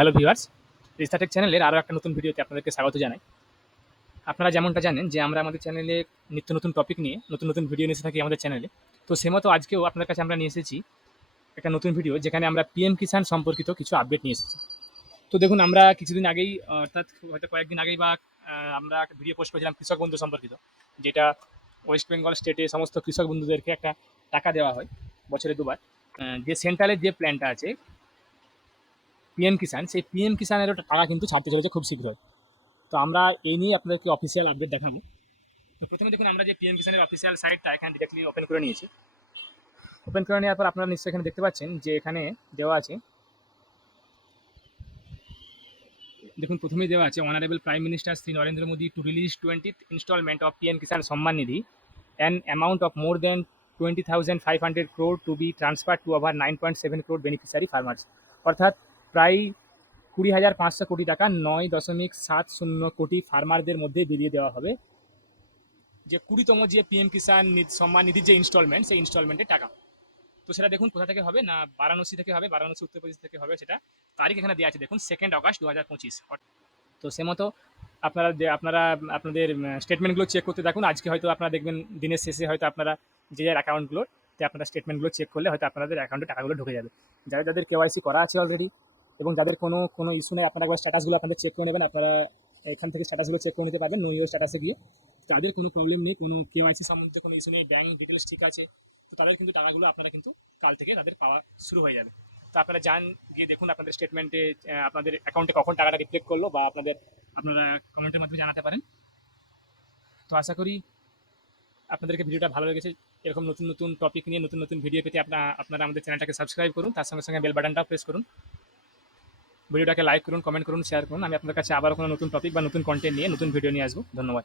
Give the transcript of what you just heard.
Hello viewers, রিস্তাটেক চ্যানেলের আরও একটা নতুন ভিডিওতে আপনাদেরকে স্বাগত জানাই। আপনারা যেমনটা জানেন যে আমরা আমাদের চ্যানেলে নিত্য নতুন টপিক নিয়ে নতুন নতুন ভিডিও নিয়ে এসে থাকি আমাদের চ্যানেলে। তো সে মতো আজকেও আপনাদের কাছে আমরা নিয়ে এসেছি একটা নতুন ভিডিও, যেখানে আমরা পিএম কিষাণ সম্পর্কিত কিছু আপডেট নিয়ে এসেছি। তো দেখুন, আমরা কিছুদিন আগেই অর্থাৎ হয়তো কয়েকদিন আগেই বা আমরা একটা ভিডিও পোস্ট করেছিলাম কৃষক বন্ধু সম্পর্কিত, যেটা ওয়েস্ট বেঙ্গল স্টেটে সমস্ত কৃষক বন্ধুদেরকে একটা টাকা দেওয়া হয় বছরে দুবার। যে সেন্ট্রালের যে প্ল্যানটা আছে পিএম কিষাণ, সেই পিএম কিষাণেরও টাকা কিন্তু ছাড়তে চলেছে খুব শীঘ্রই। তো আমরা এই নিয়ে আপনাদেরকে অফিসিয়াল আপডেট দেখাবো। তো প্রথমে দেখুন, আমরা যে পিএম কিষাণের অফিসিয়াল সাইটটা এখানে ডিরেক্টলি ওপেন করে নিয়েছি। ওপেন করে নেওয়ার পর আপনারা নিশ্চয়ই এখানে দেখতে পাচ্ছেন যে এখানে দেওয়া আছে, দেখুন প্রথমেই দেওয়া আছে honourable prime minister Shri Narendra Modi to release 20th instalment of PM Kisan Samman Nidhi an amount of more than 20,500 crore to be transfer to over 9.7 crore beneficiary farmers. অর্থাৎ প্রায় 20,500 কোটি টাকা 9.70 কোটি ফার্মারদের মধ্যে বিলিয়ে দেওয়া হবে, যে 20তম যে পিএম কিষাণ সম্মান নিধির যে ইনস্টলমেন্ট, সেই ইনস্টলমেন্টের টাকা। তো সেটা দেখুন কোথা থেকে হবে না, বারাণসী থেকে হবে, বারাণসী উত্তরপ্রদেশ থেকে হবে। সেটা তারিখ এখানে দেওয়া আছে, দেখুন 2 আগস্ট 2025। তো সে মতো আপনারা আপনাদের স্টেটমেন্টগুলো চেক করতে থাকুন। আজকে হয়তো আপনারা দেখবেন দিনের শেষে হয়তো আপনারা যে যার অ্যাকাউন্টগুলোতে আপনারা স্টেটমেন্টগুলো চেক করলে হয়তো আপনাদের অ্যাকাউন্টে টাকাগুলো ঢুকে যাবে। যাদের কেওয়াইসি করা আছে অলরেডি এবং যাদের কোনো ইস্যু নেই, আপনারা একবার স্ট্যাটাসগুলো আপনাদের চেক করে নেবেন। আপনারা এখান থেকে স্ট্যাটাসগুলো চেক করে নিতে পারবেন নো ইউর স্ট্যাটাসে গিয়ে। তাদের কোনো প্রবলেম নেই, কোনো কেওয়াইসি সম্বন্ধে কোনো ইস্যু নেই, ব্যাঙ্ক ডিটেলস ঠিক আছে, তো তাদের কিন্তু টাকাগুলো আপনারা কিন্তু কাল থেকে তাদের পাওয়া শুরু হয়ে যাবে। তো আপনারা যান, গিয়ে দেখুন আপনাদের স্টেটমেন্টে আপনাদের অ্যাকাউন্টে কখন টাকাটা রিফ্লেক্ট করলো, বা আপনারা কমেন্টের মাধ্যমে জানাতে পারেন। তো আশা করি আপনাদেরকে ভিডিওটা ভালো লেগেছে। এরকম নতুন নতুন টপিক নিয়ে নতুন নতুন ভিডিও পেতে আপনারা আমাদের চ্যানেলটাকে সাবস্ক্রাইব করুন, তার সঙ্গে সঙ্গে বেল বাটনটাও প্রেস করুন, ভিডিওটাকে লাইক করুন, কমেন্ট করুন, শেয়ার করুন। আমি আপনাদের কাছে আবার কোনো নতুন টপিক বা নতুন কন্টেন্ট নিয়ে নতুন ভিডিও নিয়ে আসবো। ধন্যবাদ।